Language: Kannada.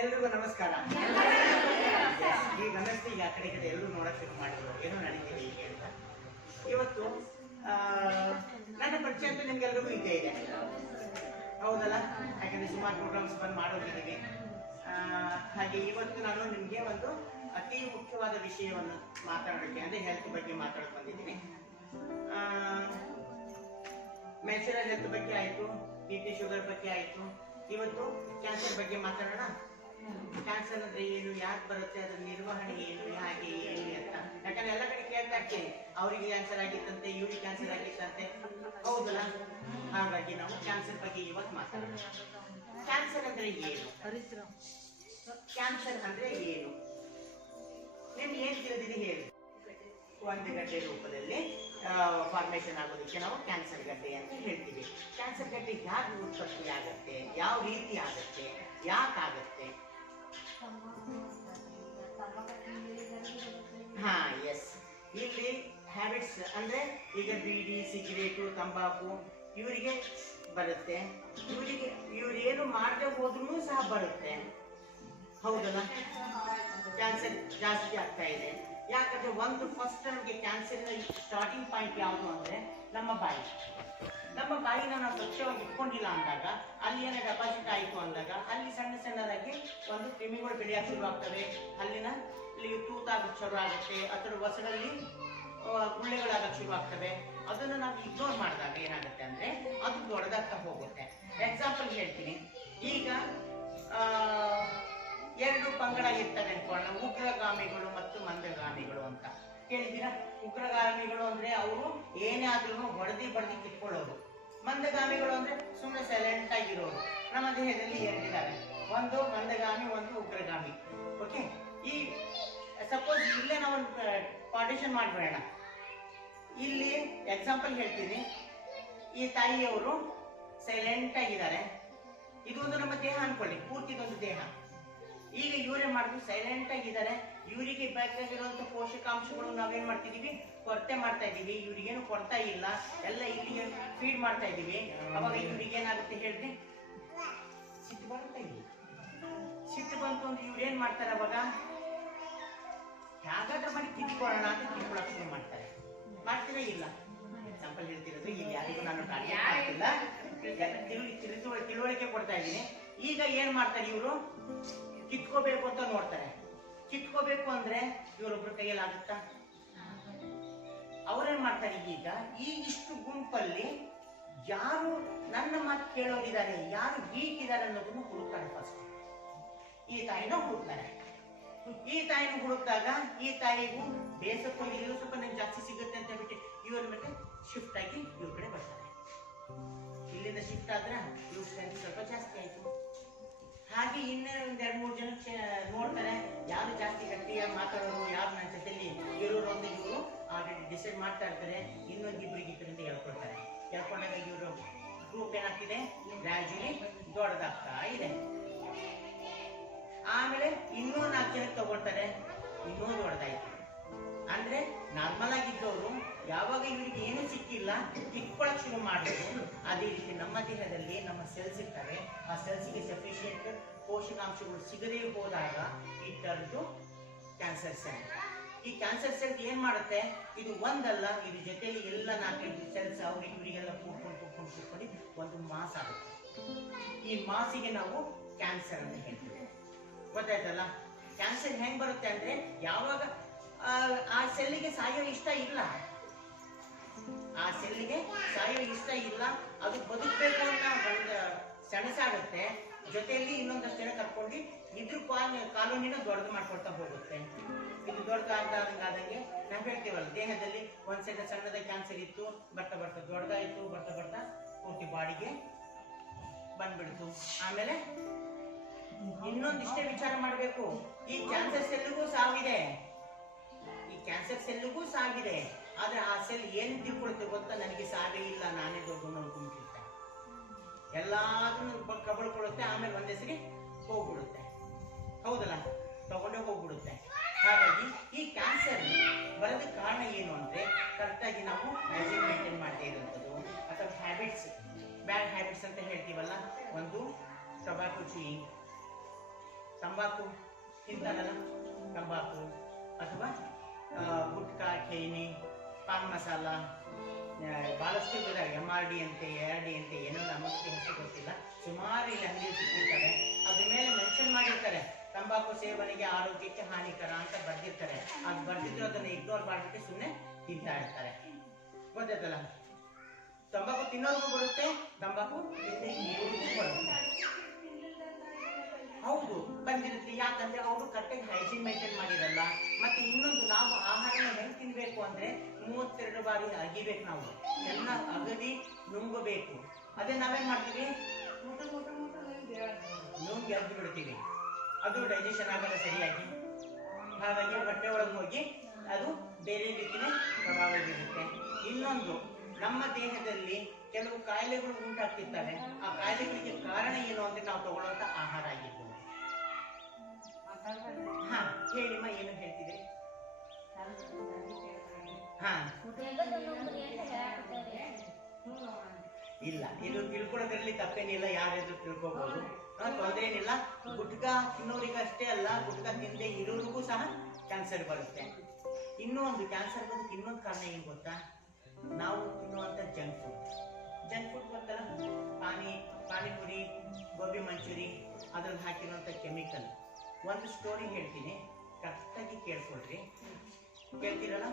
ಎಲ್ರಿಗೂ ನಮಸ್ಕಾರ. ಈಗ ಅನ್ನಿಸ್ತು ಈಗ ಆ ಕಡೆ ಎಲ್ಲರೂ ನೋಡಕ್ ಶುರು ಮಾಡಿದ್ರು ಏನೋ ನಡೀತಿದೆ ಹೀಗೆ ಅಂತ. ಇವತ್ತು ನನ್ನ ಪರಿಚಯ ಅಂತೂ ನಿಮ್ಗೆಲ್ರಿಗೂ ಇದ್ದೇ ಇದೆ, ಹೌದಲ್ಲ? ಯಾಕಂದ್ರೆ ಸುಮಾರು ಪ್ರೋಗ್ರಾಮ್ಸ್ ಬಂದು ಮಾಡೋಗಿದ್ದೀವಿ. ಹಾಗೆ ಇವತ್ತು ನಾನು ನಿಮಗೆ ಒಂದು ಅತಿ ಮುಖ್ಯವಾದ ವಿಷಯವನ್ನು ಮಾತಾಡೋಕ್ಕೆ, ಅಂದರೆ ಹೆಲ್ತ್ ಬಗ್ಗೆ ಮಾತಾಡೋಕೆ ಬಂದಿದ್ದೀನಿ. ಮೆನ್ಸುರಲ್ ಹೆಲ್ತ್ ಬಗ್ಗೆ ಆಯಿತು, BP ಶುಗರ್ ಬಗ್ಗೆ ಆಯಿತು. ಇವತ್ತು ಕ್ಯಾನ್ಸರ್ ಬಗ್ಗೆ ಮಾತಾಡೋಣ. ಕ್ಯಾನ್ಸರ್ ಅಂದ್ರೆ ಏನು, ಯಾಕೆ ಬರುತ್ತೆ, ಅದರ ನಿರ್ವಹಣೆ ಏನು, ಯಾಕೆ ಏನು ಅಂತ. ಯಾಕಂದ್ರೆ ಎಲ್ಲ ಕಡೆ ಕೇಳ್ತಾ ಇರ್ತೀನಿ, ಅವ್ರಿಗೆ ಕ್ಯಾನ್ಸರ್ ಆಗಿತ್ತಂತೆ, ಇವ್ರಿಗೆ ಕ್ಯಾನ್ಸರ್ ಆಗಿತ್ತಂತೆ, ಹೌದಲ್ಲ? ಹಾಗಾಗಿ ನಾವು ಕ್ಯಾನ್ಸರ್ ಬಗ್ಗೆ ಇವತ್ತು ಮಾತಾಡೋಣ. ಕ್ಯಾನ್ಸರ್ ಅಂದ್ರೆ ಏನು? ಕ್ಯಾನ್ಸರ್ ಅಂದ್ರೆ ಏನು ನಿಮ್ಗೆ ಏನ್ ತಿಳಿದಿದೆ ಹೇಳಿ. ಒಂದು ಗಡ್ಡೆ ರೂಪದಲ್ಲಿ ಫಾರ್ಮೇಶನ್ ಆಗೋದಕ್ಕೆ ನಾವು ಕ್ಯಾನ್ಸರ್ ಗಡ್ಡೆ ಅಂತ ಹೇಳ್ತೀವಿ. ಕ್ಯಾನ್ಸರ್ ಗಡ್ಡೆ ಯಾಕೆ ಉತ್ಪತ್ತಿ ಆಗುತ್ತೆ, ಯಾವ ರೀತಿ ಆಗುತ್ತೆ, ಯಾಕಾಗುತ್ತೆ? ಹಾ, ಎಸ್. ಇಲ್ಲಿ ಹ್ಯಾಬಿಟ್ಸ್ ಅಂದ್ರೆ ಈಗ ಬೀಡಿ, ಸಿಗರೇಟು, ತಂಬಾಕು ಇವರಿಗೆ ಬರುತ್ತೆ. ಇವ್ರು ಏನು ಮಾಡದೆ ಹೋದ್ರೂ ಸಹ ಬರುತ್ತೆ, ಹೌದಲ್ಲ? ಕ್ಯಾನ್ಸರ್ ಜಾಸ್ತಿ ಆಗ್ತಾ ಇದೆ. ಯಾಕಂದ್ರೆ ಒಂದು ಫಸ್ಟ್ ನಮಗೆ ಕ್ಯಾನ್ಸರ್ ಸ್ಟಾರ್ಟಿಂಗ್ ಪಾಯಿಂಟ್ ಯಾವುದು ಅಂದ್ರೆ ನಮ್ಮ ಬಾಯಿ. ನಮ್ಮ ಬಾಯಿನ ನಾವು ಸ್ವಚ್ಛವಾಗಿ ಇಟ್ಕೊಂಡಿಲ್ಲ ಅಂದಾಗ, ಅಲ್ಲಿ ಏನೋ ಡೆಪಾಸಿಟ್ ಆಯಿತು ಅಂದಾಗ ಅಲ್ಲಿ ಸಣ್ಣ ಸಣ್ಣದಾಗಿ ಒಂದು ಕ್ರಿಮಿಗಳು ಬೆಳೆಯಕ್ಕೆ ಶುರು ಆಗ್ತವೆ. ಅಲ್ಲಿನ ತೂತಾಗಕ್ಕೆ ಶುರು ಆಗುತ್ತೆ, ಅದರ ಹೊಸರಲ್ಲಿ ಗುಳ್ಳೆಗಳಾಗಕ್ಕೆ ಶುರು ಆಗ್ತವೆ. ಅದನ್ನು ನಾವು ಇಗ್ನೋರ್ ಮಾಡಿದಾಗ ಏನಾಗುತ್ತೆ ಅಂದ್ರೆ ಅದು ದೊಡ್ಡದಾಗ್ತಾ ಹೋಗುತ್ತೆ. ಎಕ್ಸಾಂಪಲ್ ಹೇಳ್ತೀನಿ. ಈಗ ಎರಡು ಪಂಗಡ ಇರ್ತವೆ ಅನ್ಕೊಳ್ಳೋಣ, ಉಗ್ರಗಾಮಿಗಳು ಮತ್ತು ಮಂದಗಾಮಿಗಳು ಅಂತ. ಕೇಳಿದ್ದೀರಾ? ಉಗ್ರಗಾಮಿಗಳು ಅಂದ್ರೆ ಅವರು ಏನೇ ಆದ್ರೂ ಹೊಡೆದಿ ಕಿತ್ಕೊಳ್ಳೋರು. ಮಂದಗಾಮಿಗಳು ಅಂದ್ರೆ ಸುಮ್ಮನೆ ಸೈಲೆಂಟ್ ಆಗಿರೋರು. ನಮ್ಮ ದೇಹದಲ್ಲಿ ಎರಡಿದ್ದಾರೆ, ಒಂದು ಮಂದಗಾಮಿ, ಒಂದು ಉಗ್ರಗಾಮಿ. ಓಕೆ, ಈ ಸಪೋಸ್ ಇಲ್ಲೇ ನಾವು ಪಾರ್ಟಿಷನ್ ಮಾಡ್ಬೇಡ. ಇಲ್ಲಿ ಎಕ್ಸಾಂಪಲ್ ಹೇಳ್ತೀನಿ. ಈ ತಾಯಿಯವರು ಸೈಲೆಂಟ್ ಆಗಿದ್ದಾರೆ, ಇದು ಒಂದು ನಮ್ಮ ದೇಹ ಅನ್ಕೊಳ್ಳಿ, ಪೂರ್ತಿ ಇದೊಂದು ದೇಹ. ಈಗ ಇವರೇ ಮಾಡಿದ್ರು ಸೈಲೆಂಟ್ ಆಗಿದ್ದಾರೆ. ಇವರಿಗೆ ಬೇಕಾಗಿರುವಂತ ಪೋಷಕಾಂಶಗಳು ನಾವೇನ್ ಮಾಡ್ತಿದೀವಿ, ಕೊರತೆ ಮಾಡ್ತಾ ಇದೀವಿ. ಇವ್ರಿಗೇನು ಕೊಡ್ತಾ ಇಲ್ಲ, ಎಲ್ಲ ಇಲ್ಲಿಗೆ ಫೀಡ್ ಮಾಡ್ತಾ ಇದೀವಿ. ಅವಾಗ ಇವ್ರಿಗೆ ಏನಾಗುತ್ತೆ ಹೇಳ್ರಿ, ಸಿಟ್ಟು ಬರುತ್ತೆ. ಇಲ್ಲಿ ಸಿಟ್ಟು ಬಂತು ಅಂದ್ರೆ ಇವ್ರು ಏನ್ ಮಾಡ್ತಾರೆ, ಅವಾಗ ಯಾಗಾದ್ರೂ ಮಾಡಿ ಕಿತ್ಕೊಳ್ಳೋಣ ಅಂತ ಕಿತ್ಕೊಳ್ಳೋಕೆ ಶುರು ಮಾಡ್ತಾರೆ. ಮಾಡ್ತೀರಾ? ಇಲ್ಲ. ಎಕ್ಸಾಂಪಲ್ ಹೇಳ್ತಿರೋದು, ಇಲ್ಲಿ ಯಾರಿಗೂ ನಾನು ಮಾಡ್ತಿಲ್ಲ, ತಿಳುವಳಿಕೆ ಕೊಡ್ತಾ ಇದ್ದೀನಿ. ಈಗ ಏನ್ ಮಾಡ್ತಾರೆ ಇವರು, ಕಿತ್ಕೋಬೇಕು ಅಂತ ನೋಡ್ತಾರೆ. ಕಿತ್ಕೋಬೇಕು ಅಂದ್ರೆ ಇವರೊಬ್ರು ಕೈಯಲ್ಲಿ ಆಗುತ್ತಾ? ಅವ್ರೇನ್ ಮಾಡ್ತಾರೆ, ಈಗ ಇಷ್ಟು ಗುಂಪಲ್ಲಿ ಯಾರು ನನ್ನ ಮಾತು ಕೇಳೋರಿದ್ದಾರೆ, ಯಾರು ವೀಕ್ ಇದ್ದಾರೆ ಅನ್ನೋದನ್ನು ಹುಡುಕ್ತಾರೆ. ಫಸ್ಟ್ ಈ ತಾಯಿನ ಹುಡುಕ್ತಾರೆ. ಈ ತಾಯಿನ ಹುಡುಕ್ದಾಗ ಈ ತಾಯಿಗೂ ಬೇಸಕ್ಕೆ ಇಲ್ಲೂ ಸ್ವಲ್ಪ ನಂಗೆ ಜಾಸ್ತಿ ಸಿಗುತ್ತೆ ಅಂತ ಹೇಳ್ಬಿಟ್ಟು ಇವ್ರ ಮೇಲೆ ಶಿಫ್ಟ್ ಆಗಿ ಇವ್ರ ಕಡೆ ಬರ್ತಾರೆ. ಇಲ್ಲಿಂದ ಶಿಫ್ಟ್ ಆದ್ರೆ ಇವ್ರ ಸ್ಟ್ರೆಂತ್ ಸ್ವಲ್ಪ ಜಾಸ್ತಿ ಆಯ್ತು. ಹಾಗೆ ಇನ್ನೇ ಒಂದ್ 2-3 ಜನ ನೋಡ್ತಾರೆ, ಯಾರು ಜಾಸ್ತಿ ಗಟ್ಟಿಯಾಗಿ ಮಾತಾಡೋರು, ಯಾರು ನನ್ನ ಜೊತೆಲಿ ಇರೋರು ಅಂತ ಇವರು ಆಲ್ರೆಡಿ ಡಿಸೈಡ್ ಮಾಡ್ತಾ ಇರ್ತಾರೆ. ಇನ್ನೊಂದಿಬ್ಬರಿಗೆ ಅಂತ ಹೇಳ್ಕೊಡ್ತಾರೆ. ಹೇಳ್ಕೊಂಡಾಗ ಇವರು ಗ್ರೂಪ್ ಏನಾಗ್ತಿದೆ, ಗ್ರಾಜುಯಲಿ ದೊಡ್ಡದಾಗ್ತಾ ಇದೆ. ಆಮೇಲೆ ಇನ್ನೂ 4 ಜನಕ್ಕೆ ತಗೊಳ್ತಾರೆ, ಇನ್ನೂ ದೊಡ್ಡದಾಯ್ತು. ಅಂದ್ರೆ ನಾರ್ಮಲ್ ಆಗಿದ್ದವರು ಯಾವಾಗ ಇವರಿಗೆ ಏನು ಸಿಕ್ಕಿಲ್ಲ ಕಿತ್ಕೊಳ್ಳಕ್ ಶುರು ಮಾಡಿದ್ರು. ಅದೇ ರೀತಿ ನಮ್ಮ ದೇಹದಲ್ಲಿ ನಮ್ಮ ಸೆಲ್ಸ್ ಇರ್ತವೆ. ಆ ಸೆಲ್ಸ್ಗೆ ಸಫಿಷಿಯಂಟ್ ಪೋಷಕಾಂಶಗಳು ಸಿಗದೇ ಹೋದಾಗ ಈ ಟರ್ದು ಕ್ಯಾನ್ಸರ್ ಸೆಲ್. ಈ ಕ್ಯಾನ್ಸರ್ ಸೆಲ್ ಏನ್ ಮಾಡುತ್ತೆ, ಇದು ಒಂದಲ್ಲ, ಇದು ಜೊತೆಲಿ ಎಲ್ಲ 4-5 ಸೆಲ್ಸ್ ಅವ್ರಿಗೆ ಇವರಿಗೆಲ್ಲ ಕೂತ್ಕೊಂಡು ಒಂದು ಮಾಸ್ ಆಗುತ್ತೆ. ಈ ಮಾಸಿಗೆ ನಾವು ಕ್ಯಾನ್ಸರ್ ಅಂತ ಹೇಳ್ತೀವಿ. ಗೊತ್ತಾಯ್ತಲ್ಲ? ಕ್ಯಾನ್ಸರ್ ಹೆಂಗ್ ಬರುತ್ತೆ ಅಂದ್ರೆ, ಯಾವಾಗ ಆ ಸೆಲ್ಲಿಗೆ ಸಾಯೋ ಇಷ್ಟ ಇಲ್ಲ, ಆ ಸೆಲ್ಲಿಗೆ ಸಾಯೋ ಇಷ್ಟ ಇಲ್ಲ, ಅದು ಬದುಕಬೇಕು ಅಂತ ಒಂದು ಸೆಣಸಾಗುತ್ತೆ. ಜೊತೆಯಲ್ಲಿ ಇನ್ನೊಂದಷ್ಟು ಜನ ಕರ್ಕೊಂಡು ಇದ್ರ ಕಾಲೋನಿನ ದೊಡ್ಡದು ಮಾಡ್ಕೊಳ್ತಾ ಹೋಗುತ್ತೆ. ಇದು ದೊಡ್ಡದಾದಂಗೆ ನಾವು ಹೇಳ್ತೀವಲ್ಲ, ದೇಹದಲ್ಲಿ ಒಂದ್ ಸಣ್ಣದ ಕ್ಯಾನ್ಸರ್ ಇತ್ತು, ಬರ್ತಾ ದೊಡ್ಡದಾಯ್ತು, ಬರ್ತಾ ಪೂರ್ತಿ ಬಾಡಿಗೆ ಬಂದ್ಬಿಡ್ತು. ಆಮೇಲೆ ಇನ್ನೊಂದಿಷ್ಟೇ ವಿಚಾರ ಮಾಡಬೇಕು, ಈ ಕ್ಯಾನ್ಸರ್ ಸೆಲ್ಗೂ ಸಾವಿದೆ. ಈ ಕ್ಯಾನ್ಸರ್ ಸೆಲ್ಗೂ ಸಾವಿದೆ, ಆದ್ರೆ ಆ ಸೆಲ್ ಏನ್ ತಿಳ್ಕೊಳುತ್ತೆ ಗೊತ್ತಾ, ನನಗೆ ಸಾವೇ ಇಲ್ಲ, ನಾನೇ ದೊಡ್ಡವನು ಅನ್ಕೊಂಡ್ಬಿಟ್ಟಿರ್ತೆ. ಎಲ್ಲಾದ್ರೂ ಕಬಳ್ಕೊಳ್ಳುತ್ತೆ, ಆಮೇಲೆ ಒಂದೇ ಸರಿ ಹೋಗ್ಬಿಡುತ್ತೆ. ಹೌದಲ್ಲ, ತಗೊಂಡೇ ಹೋಗ್ಬಿಡುತ್ತೆ. ಹಾಗಾಗಿ ಈ ಕ್ಯಾನ್ಸರ್ ಬರೋದಕ್ಕೆ ಕಾರಣ ಏನು ಅಂದ್ರೆ ಕರೆಕ್ಟಾಗಿ ನಾವು ಹೈಜೀನ್ ಮೇಂಟೈನ್ ಮಾಡದೇ ಇರುವಂಥದ್ದು, ಅಥವಾ ಹ್ಯಾಬಿಟ್ಸ್, ಬ್ಯಾಡ್ ಹ್ಯಾಬಿಟ್ಸ್ ಅಂತ ಹೇಳ್ತೀವಲ್ಲ. ಒಂದು ಟೊಬ್ಯಾಕೊ ಚೂಯಿಂಗ್, ತಂಬಾಕು ತಿಂತಾರಲ್ಲ, ತಂಬಾಕು ಅಥವಾ ಗುಟ್ಕಾ, ಖೇಣಿ, ಪಾನ್ ಮಸಾಲ, ಬಹಳಷ್ಟು MRD ಅಂತೆ, ARD ಅಂತೆ, ಏನೋ ನಮಗೆ ಹೆಸರು ಗೊತ್ತಿಲ್ಲ, ಸುಮಾರು ಇಲ್ಲಿ ಅಂಗಡಿ ಸಿಕ್ಕಿರ್ತಾರೆ. ಅದ್ರ ಮೇಲೆ ಮೆನ್ಷನ್ ಮಾಡಿರ್ತಾರೆ ತಂಬಾಕು ಸೇವನೆಗೆ ಆರೋಗ್ಯಕ್ಕೆ ಹಾನಿಕರ ಅಂತ ಬರ್ದಿರ್ತಾರೆ. ಅದು ಬರ್ದಿದ್ರು ಅದನ್ನ ಇಗ್ನೋರ್ ಮಾಡ್ಬಿಟ್ಟು ಸುಮ್ಮನೆ ತಿಂತಾ ಇರ್ತಾರೆ. ಗೊತ್ತಾಯ್ತಲ್ಲ, ತಂಬಾಕು ತಿನ್ನೋರ್ಗೂ ಬರುತ್ತೆ, ತಂಬಾಕು ತಿನ್ನೋರ್ಗೂ ಬರುತ್ತೆ. ಹೌದು ಬಂದಿರುತ್ತೆ. ಯಾಕಂದ್ರೆ ಅವರು ಕರೆಕ್ಟಾಗಿ ಹೈಜೀನ್ ಮೇಂಟೈನ್ ಮಾಡಿರಲ್ಲ. ಮತ್ತೆ ಇನ್ನೊಂದು, ನಾವು ಆಹಾರನ ಹೆಂಗ್ ತಿನ್ಬೇಕು ಅಂದ್ರೆ 32 ಬಾರಿ ಅಗಿಬೇಕು. ನಾವು ಚೆನ್ನಾಗಿ ಅಗದಿ ನುಂಗಬೇಕು. ಅದೇ ನಾವೇನ್ ಮಾಡ್ತೀವಿ, ನುಂಗಿ ಅಗ್ದು ಬಿಡ್ತೀವಿ, ಅದು ಡೈಜೆಷನ್ ಆಗಲ್ಲ ಸರಿಯಾಗಿ. ಹಾಗಾಗಿ ಹೊಟ್ಟೆ ಒಳಗೆ ಹೋಗಿ ಅದು ಬೇರೆ ರೀತಿನೇ ಪ್ರಭಾವ ಬೀರುತ್ತೆ. ಇನ್ನೊಂದು, ನಮ್ಮ ದೇಹದಲ್ಲಿ ಕೆಲವು ಕಾಯಿಲೆಗಳು ಉಂಟಾಗ್ತಿರ್ತವೆ. ಆ ಕಾಯಿಲೆಗಳಿಗೆ ಕಾರಣ ಏನು ಅಂದ್ರೆ ನಾವು ತಗೊಳ್ಳುವಂತ ಆಹಾರ ಆಗಿರ್ಬೋದು. ಹಾ ಹೇಳಿಮ್ಮ, ಏನು ಹೇಳ್ತಿದ್ರಿ? ಹಾ ಇಲ್ಲ, ಇದು ತಿಳ್ಕೊಳ್ಳೋದ್ರಲ್ಲಿ ತಪ್ಪೇನಿಲ್ಲ, ಯಾರಾದ್ರೂ ತಿಳ್ಕೋಬಹುದು, ತೊಂದರೆ ಏನಿಲ್ಲ. ಗುಟ್ಕಾ ತಿನ್ನೋರಿಗಷ್ಟೇ ಅಲ್ಲ, ಗುಟ್ಕಾ ತಿಂದೆ ಇರೋರಿಗೂ ಸಹ ಕ್ಯಾನ್ಸರ್ ಬರುತ್ತೆ. ಇನ್ನೊಂದು ಕ್ಯಾನ್ಸರ್ ಬರೋದಕ್ಕೆ ಇನ್ನೊಂದು ಕಾರಣ ಏನು ಗೊತ್ತಾ, ನಾವು ತಿನ್ನುವಂತ ಜಂಕ್ ಫುಡ್ ಗೊತ್ತಲ್ಲ, ಪಾನಿಪುರಿ, ಗೋಬಿ ಮಂಚೂರಿ, ಅದ್ರಲ್ಲಿ ಹಾಕಿರುವಂತ ಕೆಮಿಕಲ್. ಒಂದು ಸ್ಟೋರಿ ಹೇಳ್ತೀನಿ, ಕರೆಕ್ಟಾಗಿ ಕೇಳ್ಕೊಳ್ರಿ. ಕೇಳ್ತೀರಲ್ಲ?